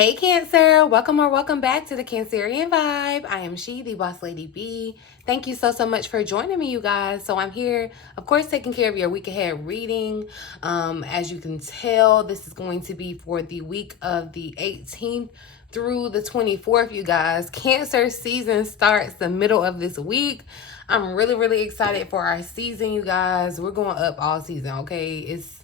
Hey Cancer, welcome or welcome back to the Cancerian vibe. I am she, the boss lady B. Thank you so much for joining me, you guys. So I'm here, of course, taking care of your week ahead reading. As you can tell, this is going to be for the week of the 18th through the 24th, you guys. Cancer season starts the middle of this week. I'm really excited for our season, you guys. We're going up all season, okay? It's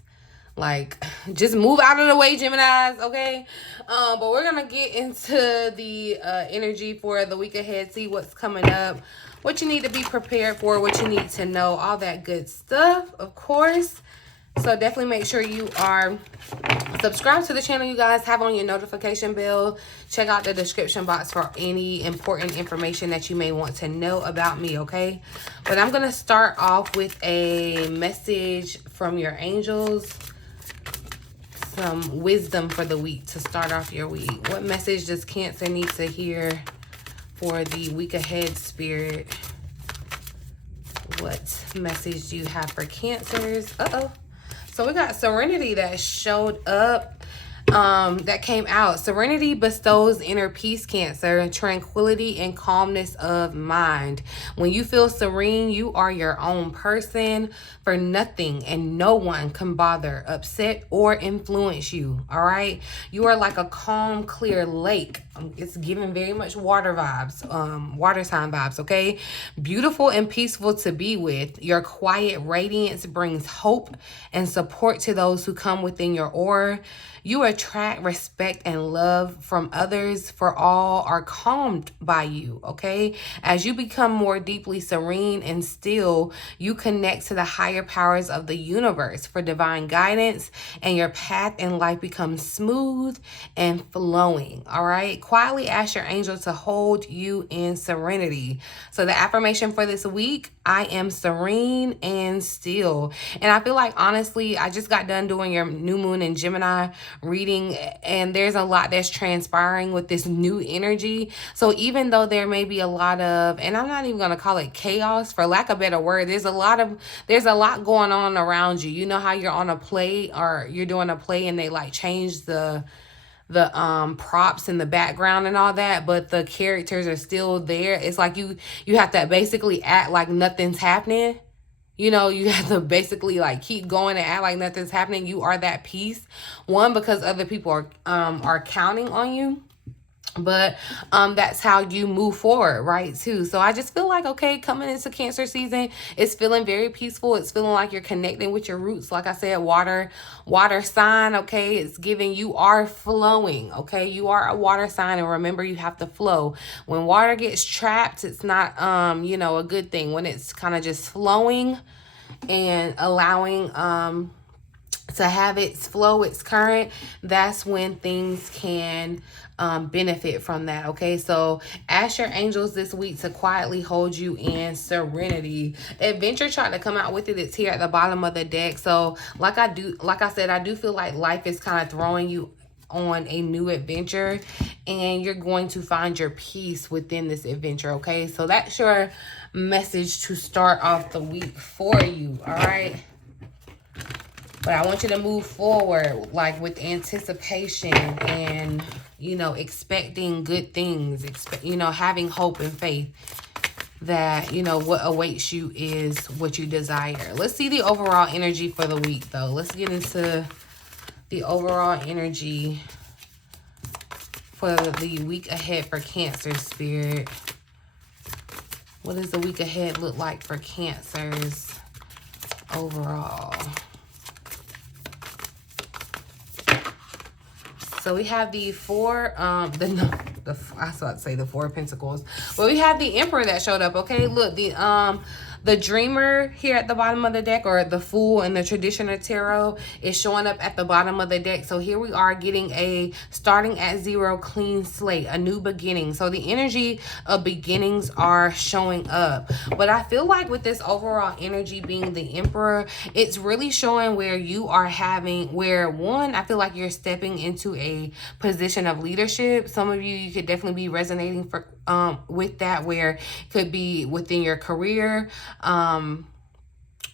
like, just move out of the way, Geminis, okay? But we're gonna get into the energy for the week ahead, see what's coming up, what you need to be prepared for, what you need to know, all that good stuff, of course. So definitely make sure you are subscribed to the channel, you guys. Have on your notification bell. Check out the description box for any important information that you may want to know about me, okay? But I'm gonna start off with a message from your angels. Some wisdom for the week to start off your week. What message does Cancer need to hear for the week ahead, Spirit? What message do you have for Cancers? So we got Serenity that showed up. That came out. Serenity bestows inner peace, Cancer, tranquility and calmness of mind. When you feel serene, you are your own person, for nothing and no one can bother, upset, or influence you. All right. You are like a calm, clear lake. It's giving very much water vibes, water sign vibes. Okay. Beautiful and peaceful to be with. Your quiet radiance brings hope and support to those who come within your aura. You attract respect and love from others, for all are calmed by you, okay? As you become more deeply serene and still, you connect to the higher powers of the universe for divine guidance, and your path in life becomes smooth and flowing, all right? Quietly ask your angel to hold you in serenity. So the affirmation for this week, I am serene and still. And I feel like, honestly, I just got done doing your new moon in Gemini reading, and there's a lot that's transpiring with this new energy. So even though there may be a lot of, and I'm not even going to call it chaos, for lack of a better word, there's a lot going on around you. You know how you're on a play, or you're doing a play and they like change the props in the background and all that, but the characters are still there. It's like you have to basically act like nothing's happening. You know, you have to basically like keep going and act like nothing's happening. You are that piece. One, because other people are counting on you. But that's how you move forward, right, too. So I just feel like, okay, coming into Cancer season, it's feeling very peaceful. It's feeling like you're connecting with your roots. Like I said, water sign, okay? It's giving, you are flowing, okay? You are a water sign, and remember, you have to flow. When water gets trapped, it's not, a good thing. When it's kind of just flowing and allowing to have its flow, its current, that's when things can benefit from that, okay? So ask your angels this week to quietly hold you in serenity. Adventure tried to come out with it. It's here at the bottom of the deck. So like I said, I do feel like life is kind of throwing you on a new adventure, and you're going to find your peace within this adventure, okay? So that's your message to start off the week for you, all right? But I want you to move forward, like, with anticipation and, expecting good things, having hope and faith that, what awaits you is what you desire. Let's see the overall energy for the week, though. Let's get into the overall energy for the week ahead for Cancer, Spirit. What does the week ahead look like for Cancers overall? So we have the Four of Pentacles. Well, we have the Emperor that showed up, okay? Look, the Dreamer here at the bottom of the deck, or the Fool in the traditional tarot, is showing up at the bottom of the deck. So here we are getting a starting at zero, clean slate, a new beginning. So the energy of beginnings are showing up. But I feel like with this overall energy being the Emperor, it's really showing where you are I feel like you're stepping into a position of leadership. Some of you could definitely be resonating with that, where it could be within your career,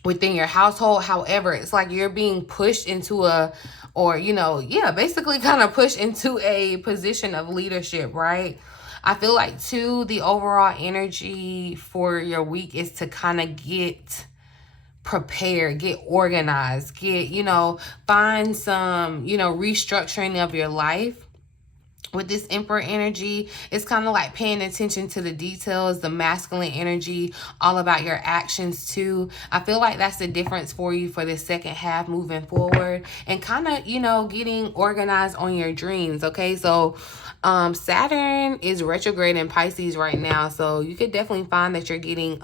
within your household. However, it's like you're being pushed into a or, you know, yeah, basically kind of push into a position of leadership, right? I feel like too, the overall energy for your week is to kind of get prepared, get organized, get, you know, find some, you know, restructuring of your life. With this Emperor energy, it's kind of like paying attention to the details, the masculine energy, all about your actions too. I feel like that's the difference for you for the second half moving forward, and kind of, you know, getting organized on your dreams, okay? So Saturn is retrograde in Pisces right now, so you could definitely find that you're getting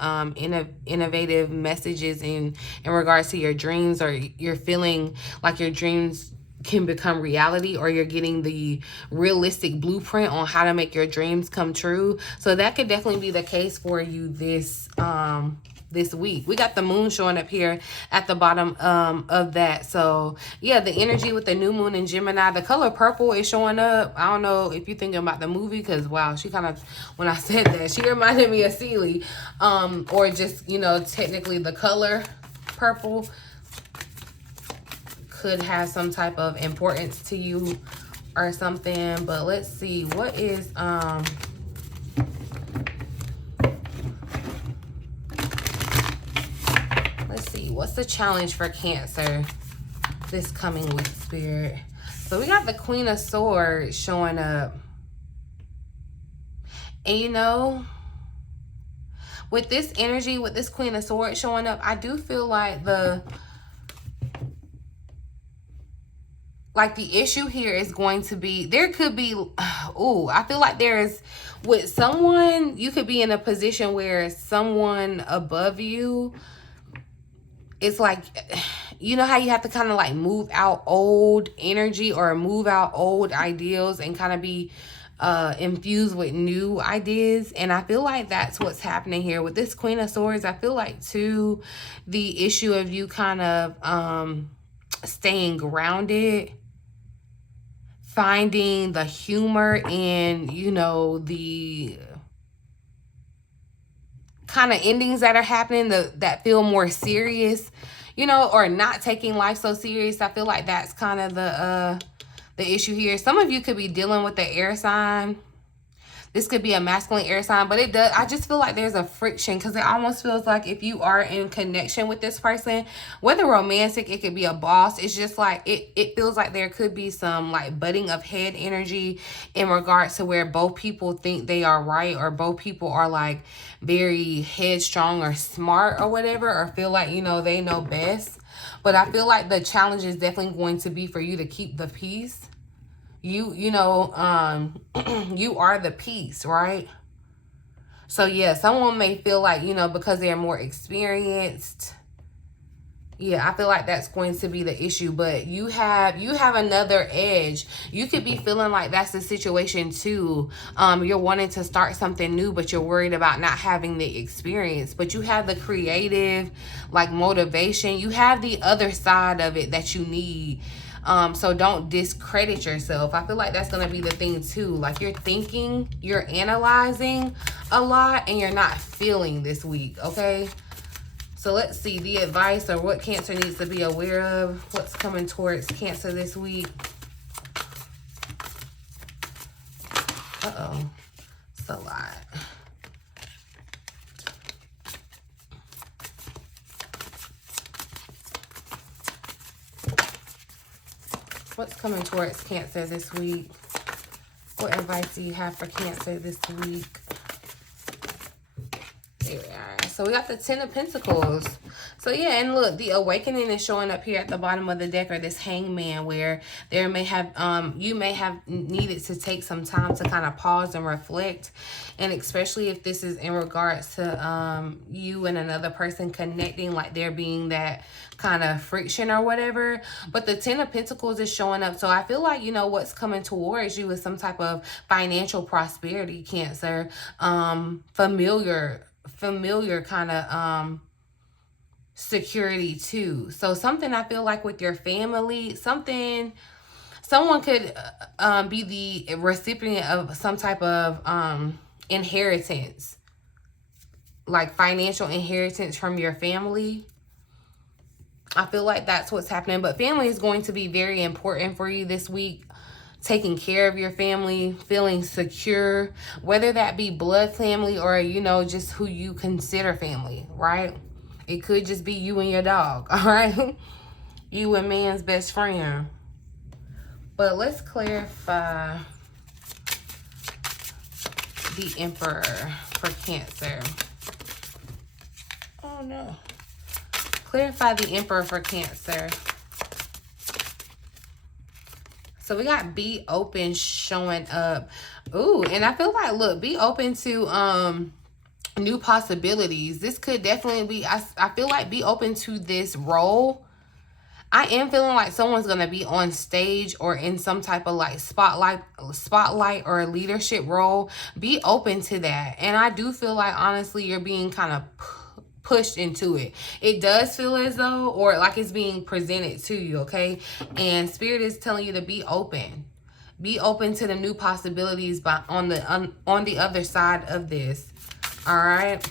innovative messages in regards to your dreams, or you're feeling like your dreams can become reality, or you're getting the realistic blueprint on how to make your dreams come true. So that could definitely be the case for you this week. We got the moon showing up here at the bottom of that. So yeah, the energy with the new moon in Gemini, the color purple is showing up. I don't know if you're thinking about the movie, because wow, she kind of, when I said that, she reminded me of Celie, or just, you know, technically the color purple could have some type of importance to you or something. But let's see, what is let's see, what's the challenge for Cancer this coming week, Spirit? So we got the Queen of Swords showing up, and you know, with this energy, with this Queen of Swords showing up, I do feel like the issue here is going to be, there could be, I feel like there's, with someone, you could be in a position where someone above you, it's like, you know how you have to kind of like move out old energy or move out old ideals and kind of be infused with new ideas. And I feel like that's what's happening here with this Queen of Swords. I feel like too, the issue of you kind of staying grounded, finding the humor in, you know, the kind of endings that are happening that feel more serious, you know, or not taking life so serious. I feel like that's kind of the issue here. Some of you could be dealing with the air sign. This could be a masculine air sign, but it does, I just feel like there's a friction, because it almost feels like if you are in connection with this person, whether romantic, it could be a boss, it's just like, it feels like there could be some like butting of head energy in regards to where both people think they are right, or both people are like very headstrong or smart or whatever, or feel like, you know, they know best. But I feel like the challenge is definitely going to be for you to keep the peace. You know, you are the peace, right? So yeah, someone may feel like, you know, because they're more experienced. Yeah, I feel like that's going to be the issue, but you have another edge. You could be feeling like that's the situation too. You're wanting to start something new, but you're worried about not having the experience. But you have the creative, like, motivation. You have the other side of it that you need. So don't discredit yourself. I feel like that's going to be the thing too. Like, you're thinking, you're analyzing a lot, and you're not feeling this week, okay? So let's see the advice, or what Cancer needs to be aware of. What's coming towards Cancer this week? Uh-oh. It's a lot. What's coming towards Cancer this week? What advice do you have for Cancer this week? There we are. So we got the Ten of Pentacles. So yeah, and look, the awakening is showing up here at the bottom of the deck, or this Hangman, where there may have you may have needed to take some time to kind of pause and reflect, and especially if this is in regards to you and another person connecting, like there being that kind of friction or whatever. But the Ten of Pentacles is showing up, so I feel like, you know, what's coming towards you is some type of financial prosperity, Cancer. Familiar kind of security too. So something, I feel like, with your family, someone could be the recipient of some type of inheritance, like financial inheritance from your family. I feel like that's what's happening. But family is going to be very important for you this week. Taking care of your family, feeling secure, whether that be blood family or, you know, just who you consider family, right? It could just be you and your dog, all right? You and man's best friend. But let's clarify the Emperor for Cancer. Oh, no. Clarify the Emperor for Cancer. So we got be open showing up. Ooh, and I feel like, look, be open to new possibilities. This could definitely be, I feel like be open to this role. I am feeling like someone's going to be on stage or in some type of like spotlight or leadership role. Be open to that. And I do feel like, honestly, you're being kind of pushed into it. It does feel as though, or like it's being presented to you, okay? And Spirit is telling you to be open. Be open to the new possibilities on the other side of this. All right?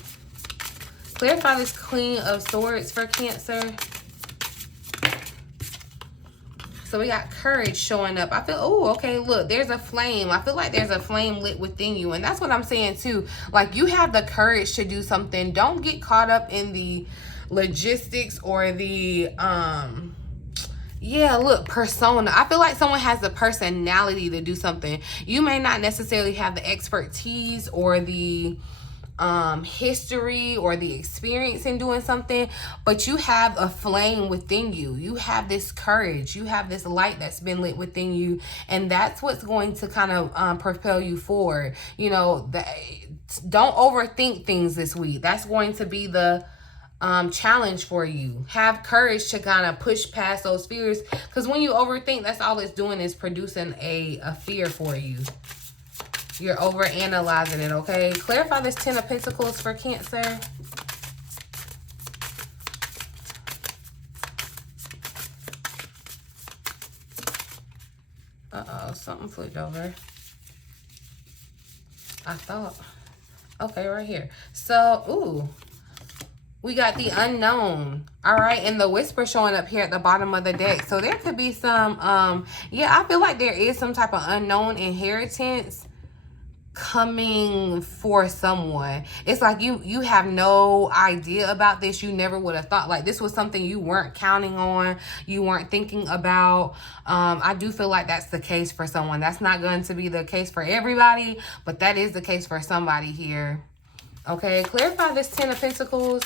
Clarify this Queen of Swords for Cancer. So we got courage showing up. I feel, oh, okay, look, there's a flame. I feel like there's a flame lit within you. And that's what I'm saying too. Like, you have the courage to do something. Don't get caught up in the logistics or the, yeah, look, persona. I feel like someone has the personality to do something. You may not necessarily have the expertise or the history or the experience in doing something, but you have a flame within you. You have this courage. You have this light that's been lit within you, and that's what's going to kind of propel you forward. You know, don't overthink things this week. That's going to be the challenge for you. Have courage to kind of push past those fears, because when you overthink, that's all it's doing is producing a fear for you. You're over analyzing it, okay? Clarify this Ten of Pentacles for Cancer. Uh-oh, something flipped over. I thought. Okay, right here. So, ooh. We got the unknown. All right, and the whisper showing up here at the bottom of the deck. So there could be some, yeah, I feel like there is some type of unknown inheritance coming for someone. It's like you have no idea about this. You never would have thought, like, this was something you weren't counting on, you weren't thinking about. I do feel like that's the case for someone. That's not going to be the case for everybody, but that is the case for somebody here. Okay, clarify this Ten of Pentacles.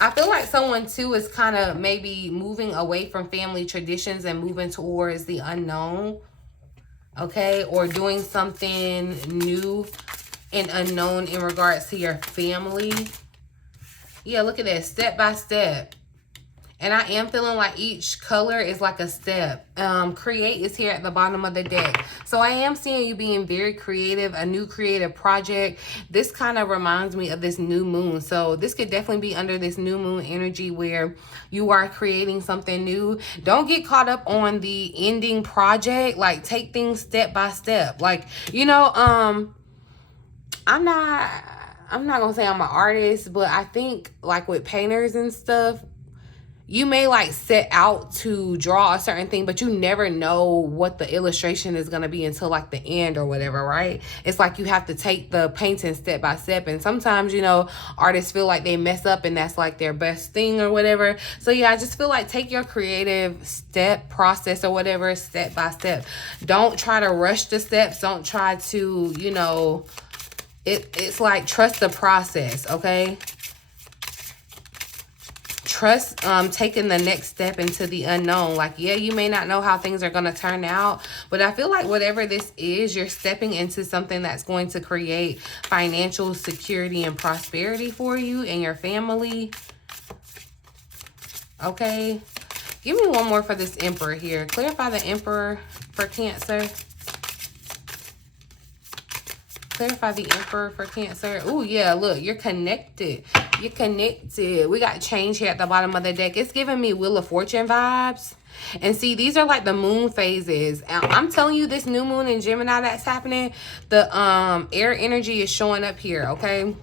I feel like someone too is kind of maybe moving away from family traditions and moving towards the unknown. Okay, or doing something new and unknown in regards to your family. Yeah, look at that, step by step. And I am feeling like each color is like a step. Create is here at the bottom of the deck. So I am seeing you being very creative, a new creative project. This kind of reminds me of this new moon. So this could definitely be under this new moon energy where you are creating something new. Don't get caught up on the ending project. Like, take things step by step. Like, you know, I'm not gonna say I'm an artist, but I think like with painters and stuff, you may like set out to draw a certain thing, but you never know what the illustration is going to be until like the end or whatever, right? It's like you have to take the painting step by step. And sometimes, you know, artists feel like they mess up and that's like their best thing or whatever. So yeah, I just feel like take your creative step process or whatever step by step. Don't try to rush the steps. Don't try to, you know, it's like trust the process, okay? Trust taking the next step into the unknown. Like, yeah, you may not know how things are going to turn out, but I feel like whatever this is, you're stepping into something that's going to create financial security and prosperity for you and your family. Okay. Give me one more for this Emperor here. Clarify the Emperor for Cancer. Clarify the Emperor for Cancer. Oh, yeah, look, you're connected. You're connected. We got change here at the bottom of the deck. It's giving me Wheel of Fortune vibes. And see, these are like the moon phases. I'm telling you, this new moon in Gemini that's happening, the air energy is showing up here, okay?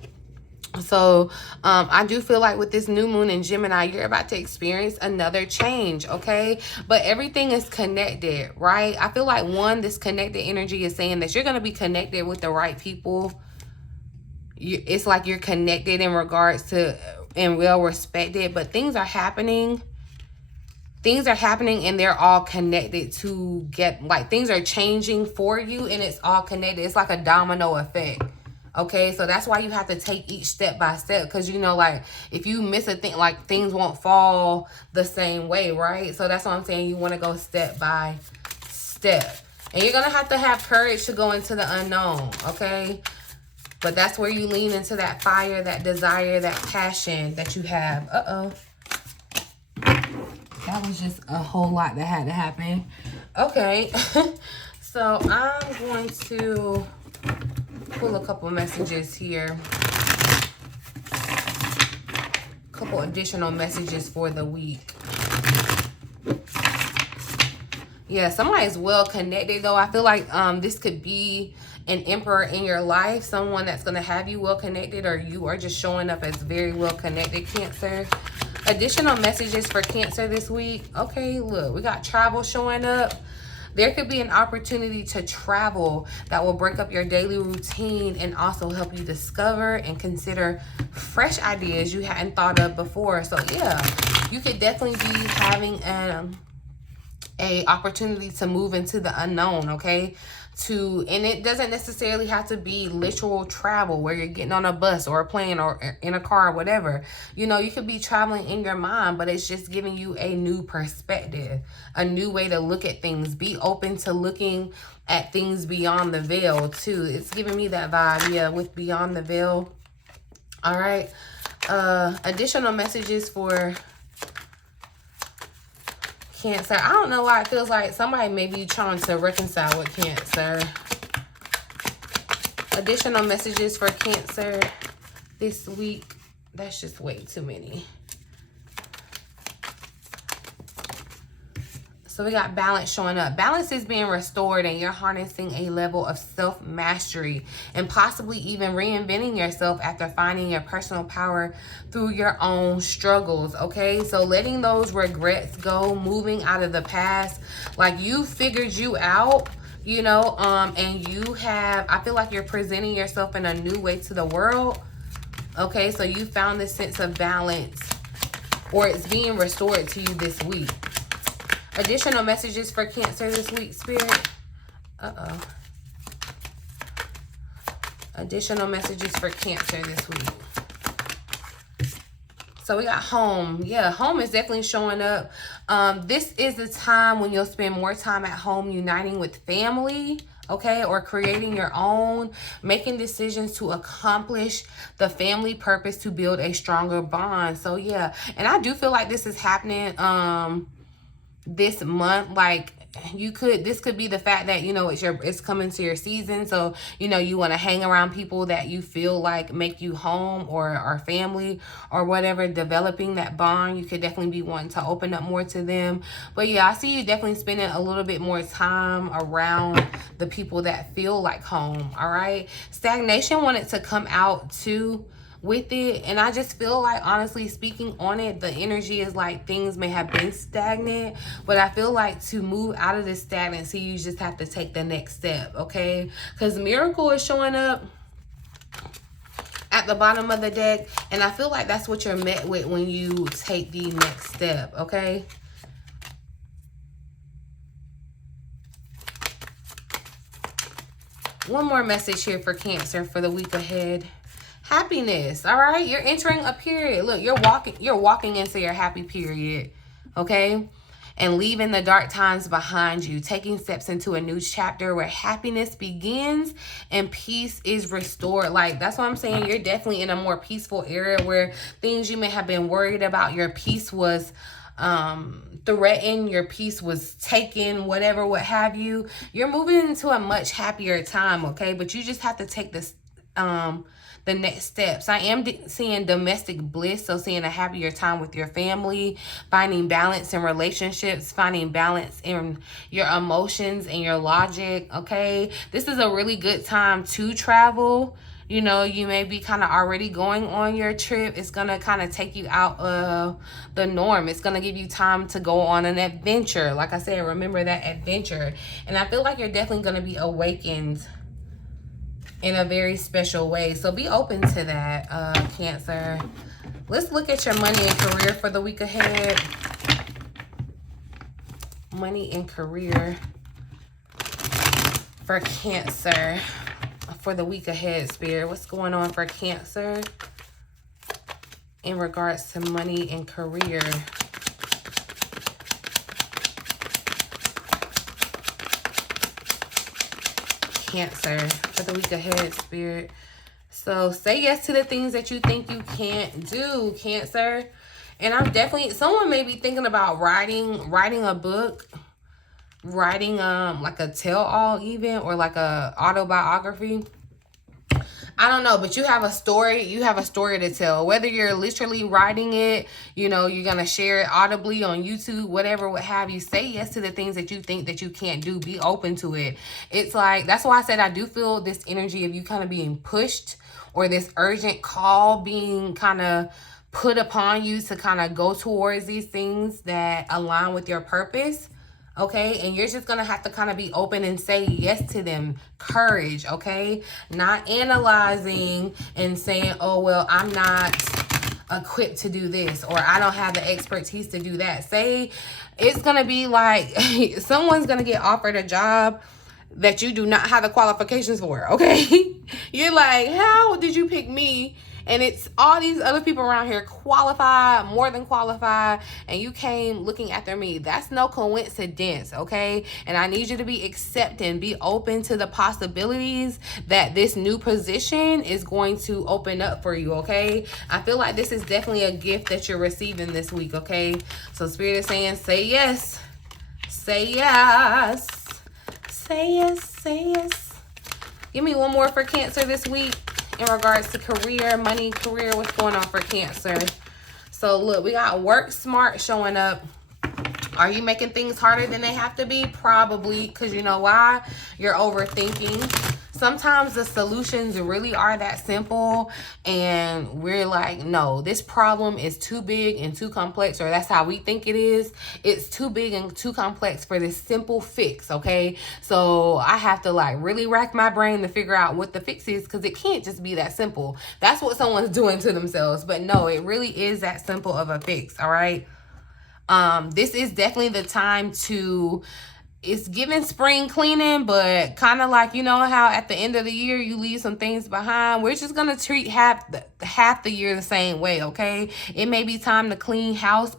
So I do feel like with this new moon in Gemini, you're about to experience another change, okay? But everything is connected, right? I feel like this connected energy is saying that you're going to be connected with the right people. It's like you're connected in regards to and well respected, but things are happening. Things are happening and they're all connected to things are changing for you and it's all connected. It's like a domino effect. Okay, so that's why you have to take each step by step, because you know, like, if you miss a thing, like, things won't fall the same way, right? So that's what I'm saying. You want to go step by step, and you're gonna have courage to go into the unknown, okay? But that's where you lean into that fire, that desire, that passion that you have. That was just a whole lot that had to happen. Okay, so I'm going to pull a couple messages here. Couple additional messages for the week. Yeah, somebody's well connected though. I feel like this could be an emperor in your life, someone that's going to have you well connected, or you are just showing up as very well connected, Cancer. Additional messages for Cancer this week. Okay, look, we got travel showing up. There could be an opportunity to travel that will break up your daily routine and also help you discover and consider fresh ideas you hadn't thought of before. So yeah, you could definitely be having a opportunity to move into the unknown, okay? And it doesn't necessarily have to be literal travel where you're getting on a bus or a plane or in a car or whatever. You know, you could be traveling in your mind, but it's just giving you a new perspective, a new way to look at things. Be open to looking at things beyond the veil too. It's giving me that vibe, yeah, with beyond the veil. All right. Additional messages for Cancer. I don't know why it feels like somebody may be trying to reconcile with Cancer. Additional messages for Cancer this week. That's just way too many. So we got balance showing up. Balance is being restored and you're harnessing a level of self-mastery and possibly even reinventing yourself after finding your personal power through your own struggles, okay? So letting those regrets go, moving out of the past. Like, you figured you out, you know, and I feel like you're presenting yourself in a new way to the world, okay? So you found this sense of balance, or it's being restored to you this week. Additional messages for Cancer this week, Spirit. Additional messages for Cancer this week. So we got home. Yeah, home is definitely showing up. This is the time when you'll spend more time at home uniting with family, okay, or creating your own, making decisions to accomplish the family purpose to build a stronger bond. So yeah, and I do feel like this is happening this month. Like, this could be the fact that, you know, it's coming to your season, so you know you want to hang around people that you feel like make you home or are family or whatever, developing that bond. You could definitely be wanting to open up more to them. But yeah, I see you definitely spending a little bit more time around the people that feel like home. All right, stagnation wanted to come out too with it, and I just feel like, honestly speaking on it, the energy is like things may have been stagnant, but I feel like to move out of this stagnancy, you just have to take the next step, okay? Because miracle is showing up at the bottom of the deck, and I feel like that's what you're met with when you take the next step, okay? One more message here for Cancer for the week ahead. Happiness. All right, you're entering a period. Look, you're walking into your happy period, okay? And leaving the dark times behind you, taking steps into a new chapter where happiness begins and peace is restored. Like, that's what I'm saying. You're definitely in a more peaceful area where things you may have been worried about, your peace was threatened, your peace was taken, whatever, what have you. You're moving into a much happier time, okay? But you just have to take this the next steps. I am seeing domestic bliss, so seeing a happier time with your family, finding balance in relationships, finding balance in your emotions and your logic, okay? This is a really good time to travel You know, you may be kind of already going on your trip. It's going to kind of take you out of the norm. It's going to give you time to go on an adventure. Like I said, remember that adventure. And I feel like you're definitely going to be awakened in a very special way. So be open to that, Cancer. Let's look at your money and career for the week ahead. Money and career for Cancer for the week ahead, Spirit. What's going on for Cancer in regards to money and career? Cancer for the week ahead, Spirit. So say yes to the things that you think you can't do, Cancer. And I'm definitely, someone may be thinking about writing a book, writing like a tell-all even, or like a autobiography. I don't know, but you have a story to tell. Whether you're literally writing it, you know, you're going to share it audibly on YouTube, whatever, what have you. Say yes to the things that you think that you can't do. Be open to it. It's like, that's why I said I do feel this energy of you kind of being pushed, or this urgent call being kind of put upon you to kind of go towards these things that align with your purpose. Okay, and you're just gonna have to kind of be open and say yes to them. Courage, okay? Not analyzing and saying, oh, well, I'm not equipped to do this, or I don't have the expertise to do that. Say, it's gonna be like someone's gonna get offered a job that you do not have the qualifications for, okay? You're like, how did you pick me? And it's all these other people around here qualified, more than qualified, and you came looking after me. That's no coincidence, okay? And I need you to be accepting, be open to the possibilities that this new position is going to open up for you, okay? I feel like this is definitely a gift that you're receiving this week, okay? So Spirit is saying, say yes. Say yes. Say yes, say yes. Give me one more for Cancer this week in regards to career, money, career. What's going on for Cancer? So look, we got work smart showing up. Are you making things harder than they have to be? Probably, because you know why? You're overthinking. Sometimes the solutions really are that simple, and we're like, no, this problem is too big and too complex, or that's how we think it is. It's too big and too complex for this simple fix, okay? So I have to like really rack my brain to figure out what the fix is, because it can't just be that simple. That's what someone's doing to themselves, but no, it really is that simple of a fix, all right? This is definitely the time to, it's giving spring cleaning, but kind of like, you know how at the end of the year you leave some things behind. We're just going to treat half the year the same way, okay? It may be time to clean house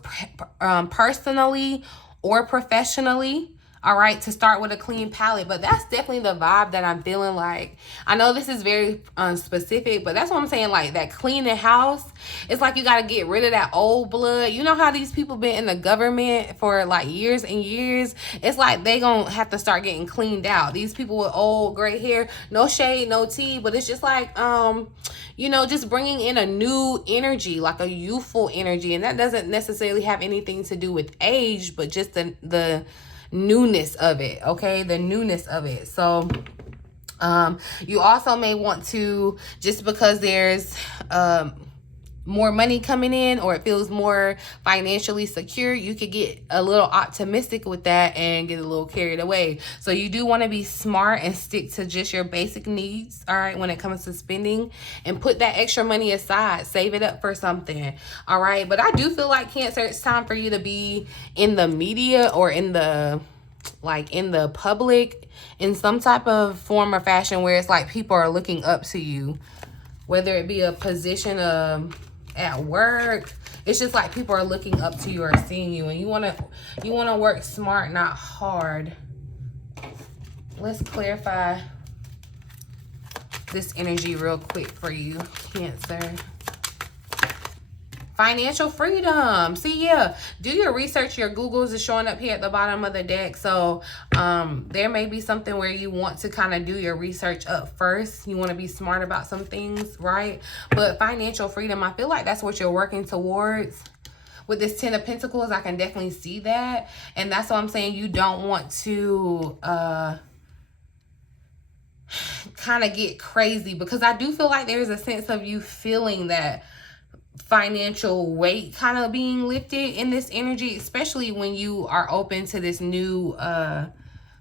personally or professionally. All right, to start with a clean palette. But that's definitely the vibe that I'm feeling like. I know this is very specific, but that's what I'm saying. Like that cleaning house, it's like you got to get rid of that old blood. You know how these people been in the government for like years and years? It's like they gonna have to start getting cleaned out. These people with old gray hair, no shade, no tea, but it's just like, you know, just bringing in a new energy, like a youthful energy. And that doesn't necessarily have anything to do with age, but just the newness of it, okay? The newness of it. So you also may want to, just because there's more money coming in, or it feels more financially secure, you could get a little optimistic with that and get a little carried away. So you do want to be smart and stick to just your basic needs, all right, when it comes to spending, and put that extra money aside, save it up for something, all right? But I do feel like Cancer, it's time for you to be in the media, or in the, like in the public, in some type of form or fashion where it's like people are looking up to you, whether it be a position at work. It's just like people are looking up to you or seeing you, and you want to work smart, not hard. Let's clarify this energy real quick for you, Cancer. Financial freedom. See, yeah, do your research. Your Googles is showing up here at the bottom of the deck. So there may be something where you want to kind of do your research up first. You want to be smart about some things, right? But financial freedom, I feel like that's what you're working towards. With this 10 of Pentacles, I can definitely see that. And that's why I'm saying you don't want to kind of get crazy, because I do feel like there's a sense of you feeling that financial weight kind of being lifted in this energy, especially when you are open to this new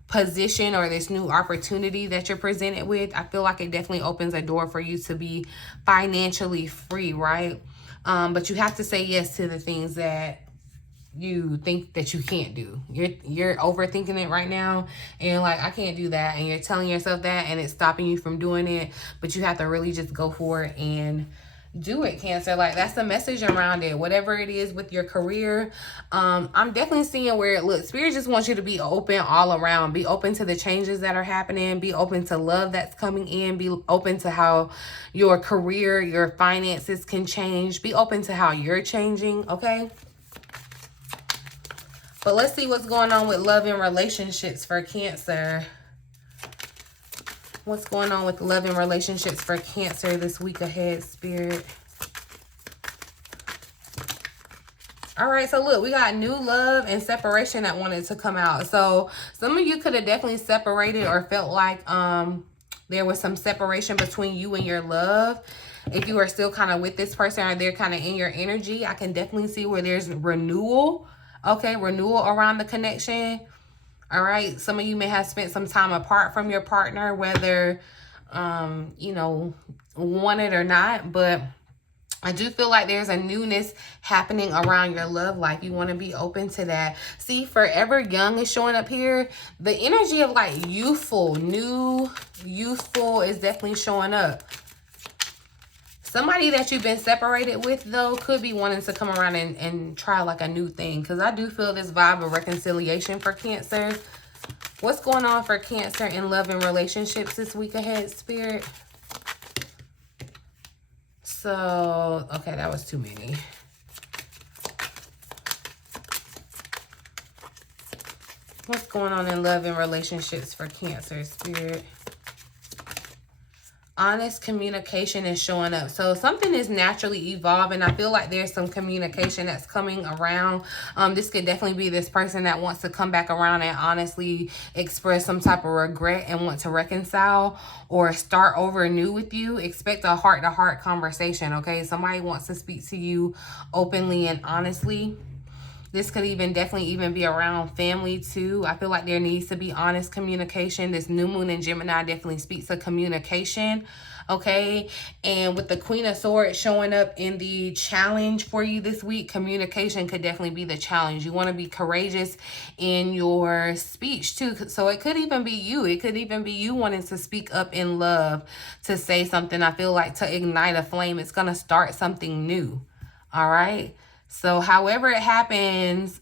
position or this new opportunity that you're presented with. I feel like it definitely opens a door for you to be financially free, right? But you have to say yes to the things that you think that you can't do. You're overthinking it right now, and you're like, I can't do that, and you're telling yourself that, and it's stopping you from doing it. But you have to really just go for it and do it, Cancer. Like, that's the message around it. Whatever it is with your career, I'm definitely seeing where it looks. Spirit just wants you to be open all around. Be open to the changes that are happening. Be open to love that's coming in. Be open to how your career, your finances can change. Be open to how you're changing, okay? But let's see what's going on with love and relationships for Cancer. What's going on with love and relationships for Cancer this week ahead, Spirit? All right, so look, we got new love and separation that wanted to come out. So some of you could have definitely separated or felt like there was some separation between you and your love. If you are still kind of with this person or they're kind of in your energy, I can definitely see where there's renewal. Okay, renewal around the connection. All right, some of you may have spent some time apart from your partner, whether, you know, wanted or not. But I do feel like there's a newness happening around your love life. You want to be open to that. See, Forever Young is showing up here. The energy of like youthful, new, youthful is definitely showing up. Somebody that you've been separated with, though, could be wanting to come around and try like a new thing. Because I do feel this vibe of reconciliation for Cancer. What's going on for Cancer in love and relationships this week ahead, Spirit? So, okay, that was too many. What's going on in love and relationships for Cancer, Spirit? Honest communication is showing up. So something is naturally evolving. I feel like there's some communication that's coming around. This could definitely be this person that wants to come back around and honestly express some type of regret and want to reconcile or start over new with you. Expect a heart-to-heart conversation, okay? Somebody wants to speak to you openly and honestly. This could definitely even be around family too. I feel like there needs to be honest communication. This new moon in Gemini definitely speaks of communication, okay? And with the Queen of Swords showing up in the challenge for you this week, communication could definitely be the challenge. You want to be courageous in your speech too. So it could even be you. It could even be you wanting to speak up in love, to say something. I feel like to ignite a flame, it's going to start something new, all right? So however it happens,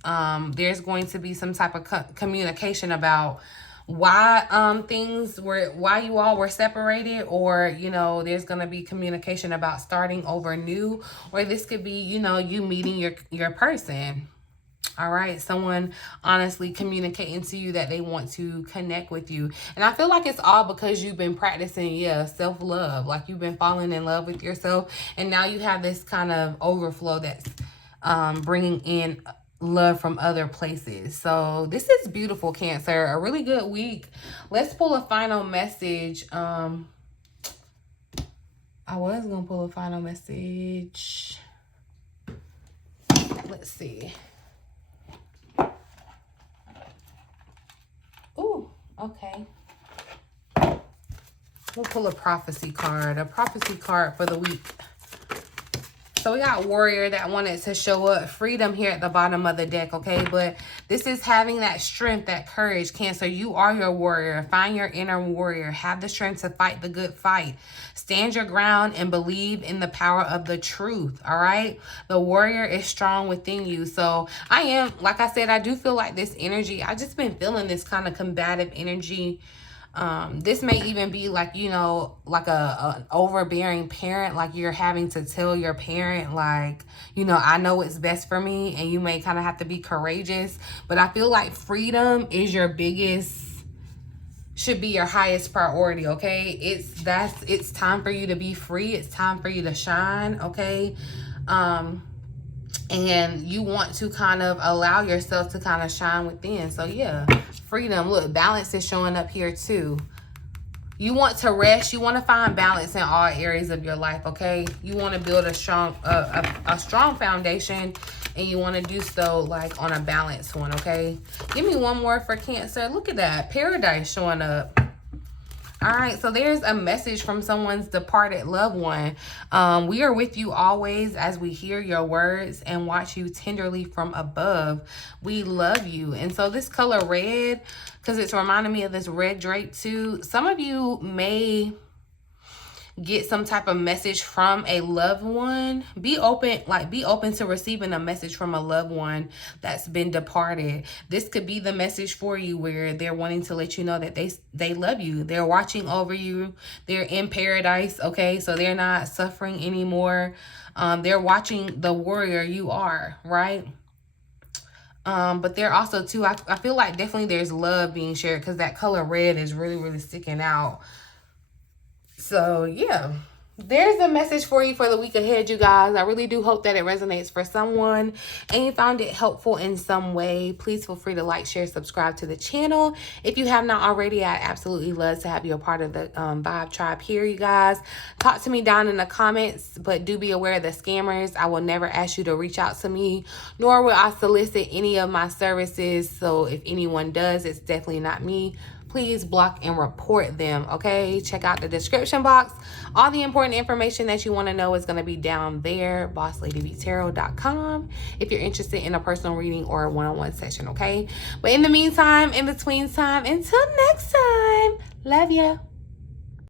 there's going to be some type of communication about why why you all were separated, or, you know, there's going to be communication about starting over new, or this could be, you know, you meeting your person. All right, someone honestly communicating to you that they want to connect with you. And I feel like it's all because you've been practicing, self-love. Like you've been falling in love with yourself, and now you have this kind of overflow that's bringing in love from other places. So this is beautiful, Cancer. A really good week. Let's pull a final message. I was gonna pull a final message. Let's see. Ooh, okay. We'll pull a prophecy card. A prophecy card for the week. So we got Warrior that wanted to show up. Freedom here at the bottom of the deck, okay? But this is having that strength, that courage, Cancer. You are your warrior. Find your inner warrior. Have the strength to fight the good fight. Stand your ground and believe in the power of the truth, all right? The warrior is strong within you. So I am, like I said, I do feel like this energy, I just been feeling this kind of combative energy. This may even be like, you know, like an overbearing parent, like you're having to tell your parent, like, you know, I know what's best for me, and you may kind of have to be courageous. But I feel like freedom is your should be your highest priority, okay? It's time for you to be free. It's time for you to shine, okay? And you want to kind of allow yourself to kind of shine within. So yeah, freedom. Look, balance is showing up here too. You want to rest. You want to find balance in all areas of your life, okay? You want to build a strong foundation, and you want to do so like on a balanced one, okay? Give me one more for Cancer. Look at that. Paradise showing up. All right, so there's a message from someone's departed loved one. We are with you always as we hear your words and watch you tenderly from above. We love you. And so this color red, because it's reminding me of this red drape too. Some of you may get some type of message from a loved one. Be open to receiving a message from a loved one that's been departed. This could be the message for you where they're wanting to let you know that they love you. They're watching over you. They're in paradise, okay? So they're not suffering anymore. They're watching the warrior you are, right? But they're also too, I feel like definitely there's love being shared, because that color red is really, really sticking out. So, yeah, there's a message for you for the week ahead, you guys. I really do hope that it resonates for someone and you found it helpful in some way. Please feel free to like, share, subscribe to the channel. If you have not already, I'd absolutely love to have you a part of the Vibe Tribe here, you guys. Talk to me down in the comments, but do be aware of the scammers. I will never ask you to reach out to me, nor will I solicit any of my services. So if anyone does, it's definitely not me. Please block and report them, okay? Check out the description box. All the important information that you want to know is going to be down there, BossLadyBtarot.com, if you're interested in a personal reading or a one-on-one session, okay? But in the meantime, in between time, until next time, love ya.